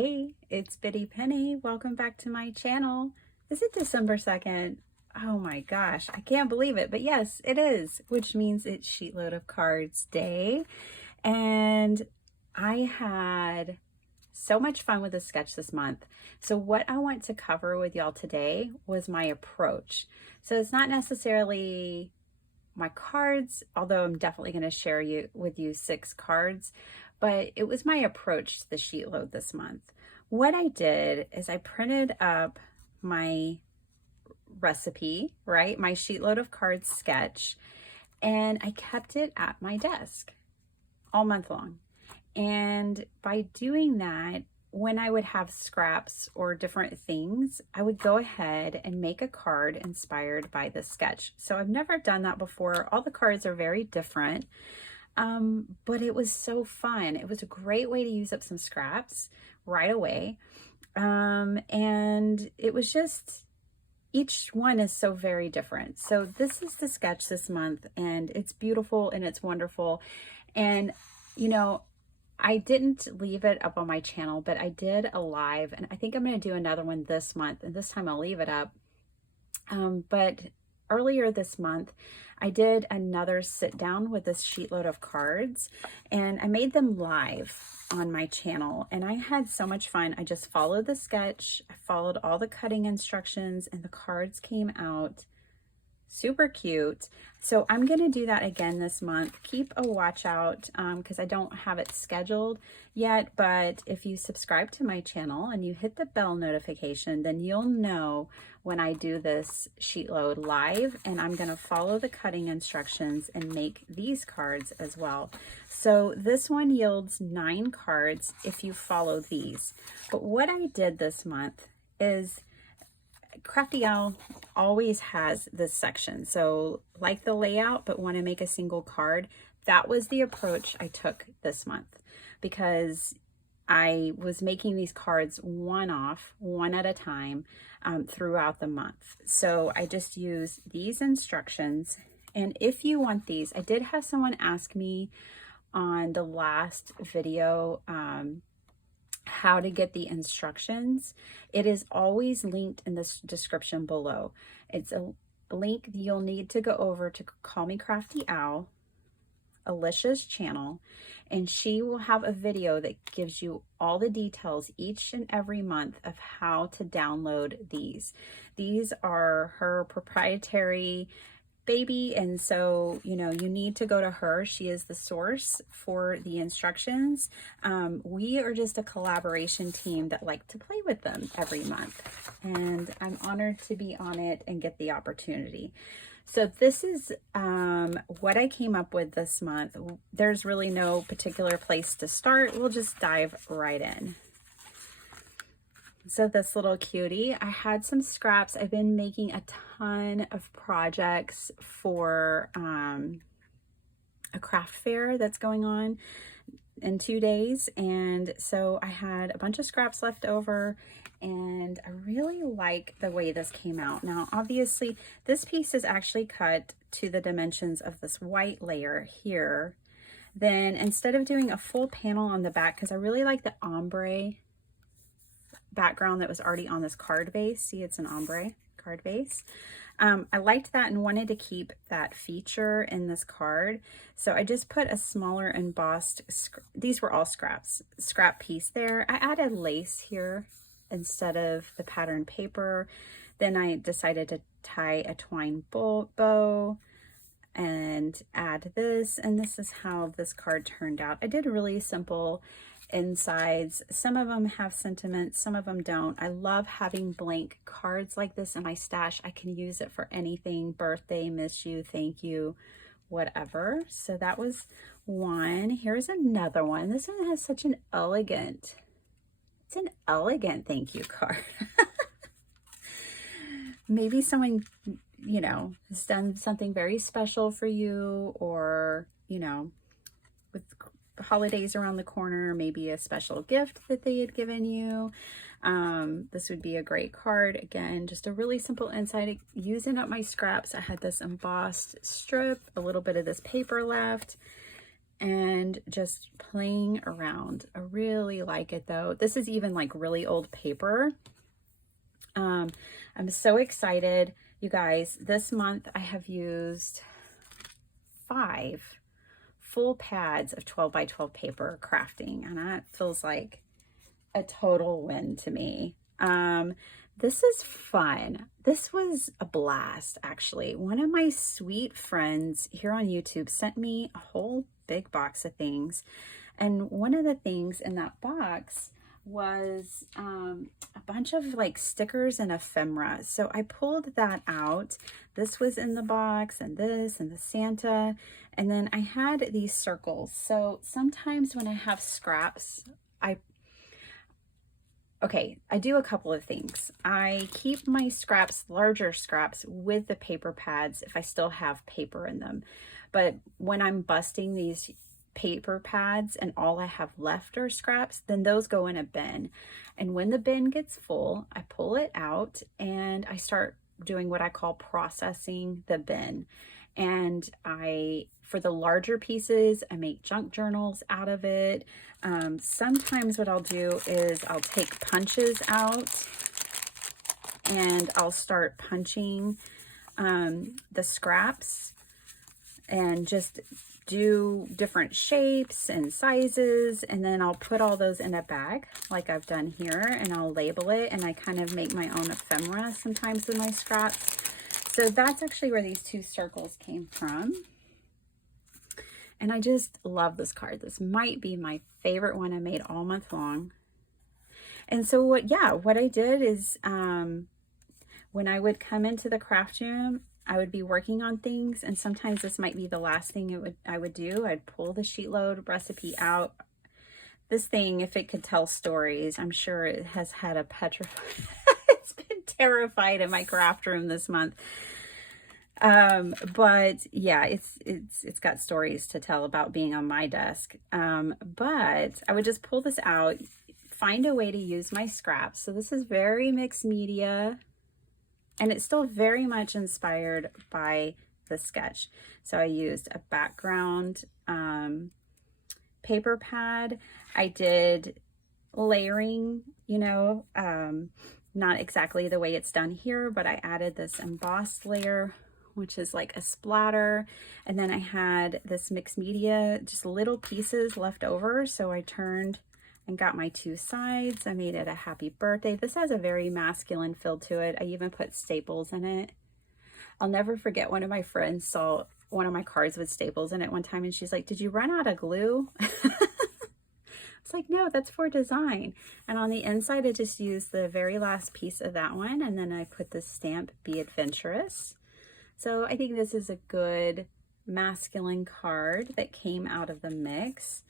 Hey, it's Biddy Penny. Welcome back to my channel. Is it December 2nd? Oh my gosh, I can't believe it. But yes, it is, which means it's SheetLoad of Cards Day. And I had so much fun with this sketch this month. So what I want to cover with y'all today was my approach. So it's not necessarily my cards, although I'm definitely going to share with you 6 cards, but it was my approach to the SheetLoad this month. What I did is I printed up my recipe, right? My SheetLoad of Cards sketch, and I kept it at my desk all month long. And by doing that, when I would have scraps or different things, I would go ahead and make a card inspired by the sketch. So I've never done that before. All the cards are very different, but it was so fun. It was a great way to use up some scraps right away. And it was just, each one is so very different. So this is the sketch this month, and it's beautiful and it's wonderful. And, you know, I didn't leave it up on my channel, but I did a live, and I think I'm going to do another one this month, and this time I'll leave it up. But earlier this month, I did another sit down with this SheetLoad of cards, and I made them live on my channel, and I had so much fun. I just followed the sketch, I followed all the cutting instructions, and the cards came out super cute. So I'm going to do that again this month. Keep a watch out because I don't have it scheduled yet, but if you subscribe to my channel and you hit the bell notification, then you'll know when I do this SheetLoad live, and I'm going to follow the cutting instructions and make these cards as well. So this one yields 9 cards if you follow these. But what I did this month is Crafty Owl always has this section. So like the layout, but want to make a single card. That was the approach I took this month because I was making these cards one at a time throughout the month. So I just use these instructions. And if you want these, I did have someone ask me on the last video, how to get the instructions. It is always linked in the description below. It's a link you'll need to go over to Call Me Crafty Owl, Alicia's channel, and she will have a video that gives you all the details each and every month of how to download these. These are her proprietary baby, and so you need to go to her. She is the source for the instructions. We are just a collaboration team that like to play with them every month, and I'm honored to be on it and get the opportunity. So this is what I came up with this month. There's really no particular place to start. We'll just dive right in. So this little cutie, I had some scraps. I've been making a ton of projects for a craft fair that's going on in 2 days. And so I had a bunch of scraps left over, and I really like the way this came out. Now, obviously, this piece is actually cut to the dimensions of this white layer here. Then instead of doing a full panel on the back, because I really like the ombre background that was already on this card base. See, it's an ombre card base. I liked that and wanted to keep that feature in this card. So I just put a smaller embossed, these were all scrap piece there. I added lace here instead of the pattern paper. Then I decided to tie a twine bow and add this, and this is how this card turned out. I did really simple insides. Some of them have sentiment, some of them don't. I love having blank cards like this in my stash. I can use it for anything: birthday, miss you, thank you, whatever. So that was one. Here's another one. This one has such an elegant, it's an elegant thank you card. Maybe someone, has done something very special for you, or, with holidays around the corner, maybe a special gift that they had given you. This would be a great card. Again, just a really simple inside. Using up my scraps, I had this embossed strip, a little bit of this paper left, and just playing around. I really like it though. This is even like really old paper. I'm so excited, you guys. This month I have used 5 full pads of 12 by 12 paper crafting, and that feels like a total win to me. This is fun. This was a blast, actually. One of my sweet friends here on YouTube sent me a whole big box of things, and one of the things in that box was a bunch of like stickers and ephemera. So I pulled that out. This was in the box, and this, and the Santa, and then I had these circles. So sometimes when I have scraps, I do a couple of things. I keep my scraps, larger scraps, with the paper pads if I still have paper in them. But when I'm busting these paper pads and all I have left are scraps, then those go in a bin. And when the bin gets full, I pull it out and I start doing what I call processing the bin. And for the larger pieces, I make junk journals out of it. Sometimes what I'll do is I'll take punches out and I'll start punching the scraps and just do different shapes and sizes, and then I'll put all those in a bag like I've done here, and I'll label it, and I kind of make my own ephemera sometimes with my scraps. So that's actually where these 2 circles came from. And I just love this card. This might be my favorite one I made all month long. And so what I did is when I would come into the craft room, I would be working on things, and sometimes this might be the last thing I would do. I'd pull the SheetLoad recipe out. This thing, if it could tell stories, I'm sure it has had a it's been terrified in my craft room this month. But yeah, it's got stories to tell about being on my desk. But I would just pull this out, find a way to use my scraps. So this is very mixed media, and it's still very much inspired by the sketch. So I used a background paper pad. I did layering, not exactly the way it's done here, but I added this embossed layer, which is like a splatter. And then I had this mixed media, just little pieces left over. So I turned and got my 2 sides. I made it a happy birthday. This has a very masculine feel to it. I even put staples in it. I'll never forget, one of my friends saw one of my cards with staples in it one time, and she's like, "Did you run out of glue?" It's like, no, that's for design. And on the inside, I just used the very last piece of that one, and then I put the stamp, "Be Adventurous." So I think this is a good masculine card that came out of the mix.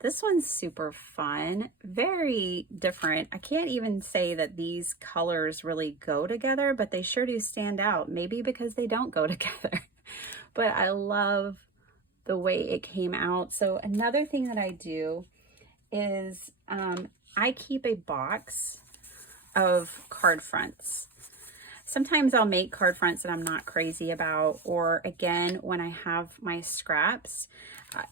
This one's super fun, very different. I can't even say that these colors really go together, but they sure do stand out. Maybe because they don't go together. But I love the way it came out. So another thing that I do is I keep a box of card fronts. Sometimes I'll make card fronts that I'm not crazy about, or again, when I have my scraps,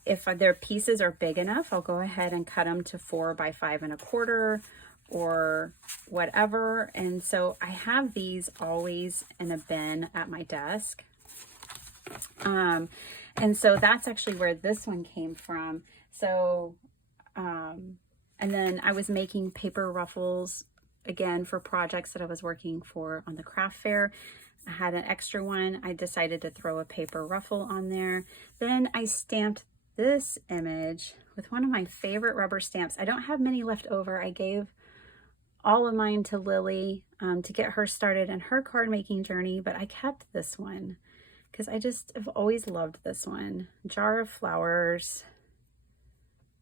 if their pieces are big enough, I'll go ahead and cut them to 4 by 5 1/4 or whatever. And so I have these always in a bin at my desk. And so that's actually where this one came from. So, and then I was making paper ruffles again for projects that I was working for on the craft fair. I had an extra one. I decided to throw a paper ruffle on there. Then I stamped this image with one of my favorite rubber stamps. I don't have many left over. I gave all of mine to Lily to get her started in her card making journey, but I kept this one because I just have always loved this one. Jar of Flowers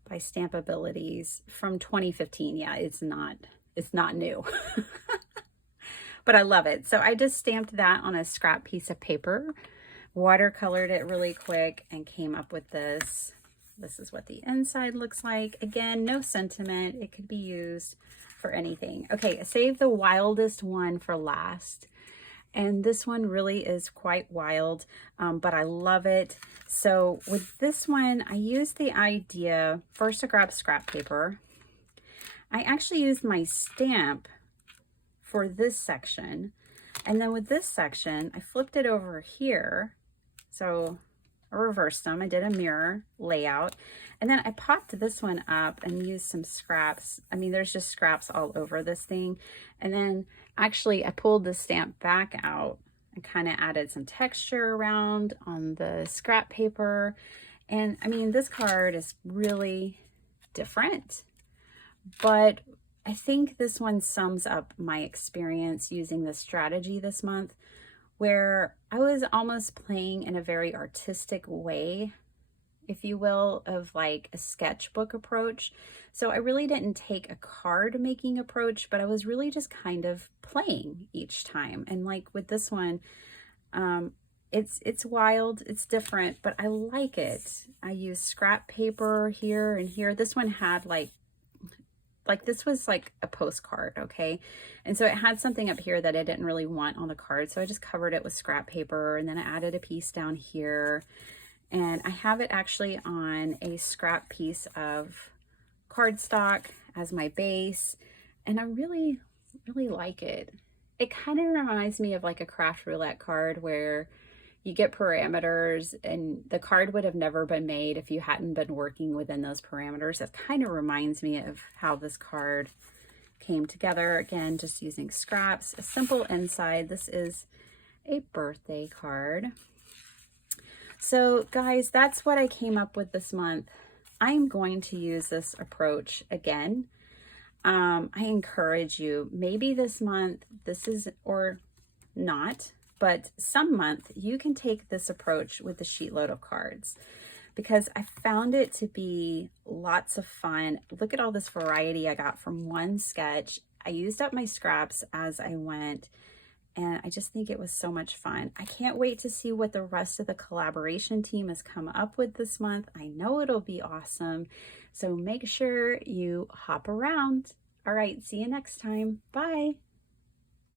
by Stampabilities from 2015. Yeah, it's not new. But I love it. So I just stamped that on a scrap piece of paper, watercolored it really quick, and came up with this. This is what the inside looks like. Again, no sentiment. It could be used for anything. Okay, I saved the wildest one for last. And this one really is quite wild, but I love it. So with this one, I used the idea first to grab scrap paper. I actually used my stamp for this section. And then with this section, I flipped it over here. So I reversed them. I did a mirror layout. And then I popped this one up and used some scraps. I mean, there's just scraps all over this thing. And then actually I pulled the stamp back out and kind of added some texture around on the scrap paper. And I mean, this card is really different, but I think this one sums up my experience using this strategy this month, where I was almost playing in a very artistic way, if you will, of like a sketchbook approach. So I really didn't take a card making approach, but I was really just kind of playing each time. And like with this one, it's wild, it's different, but I like it. I used scrap paper here and here. This one had like this was like a postcard, okay? And so it had something up here that I didn't really want on the card, so I just covered it with scrap paper, and then I added a piece down here, and I have it actually on a scrap piece of cardstock as my base, and I really, really like it. It kind of reminds me of like a craft roulette card where you get parameters and the card would have never been made if you hadn't been working within those parameters. That kind of reminds me of how this card came together. Again, just using scraps, a simple inside. This is a birthday card. So guys, that's what I came up with this month. I'm going to use this approach again. I encourage you, maybe this month, or not, but some month you can take this approach with the SheetLoad of cards, because I found it to be lots of fun. Look at all this variety I got from one sketch. I used up my scraps as I went, and I just think it was so much fun. I can't wait to see what the rest of the collaboration team has come up with this month. I know it'll be awesome. So make sure you hop around. All right, see you next time. Bye.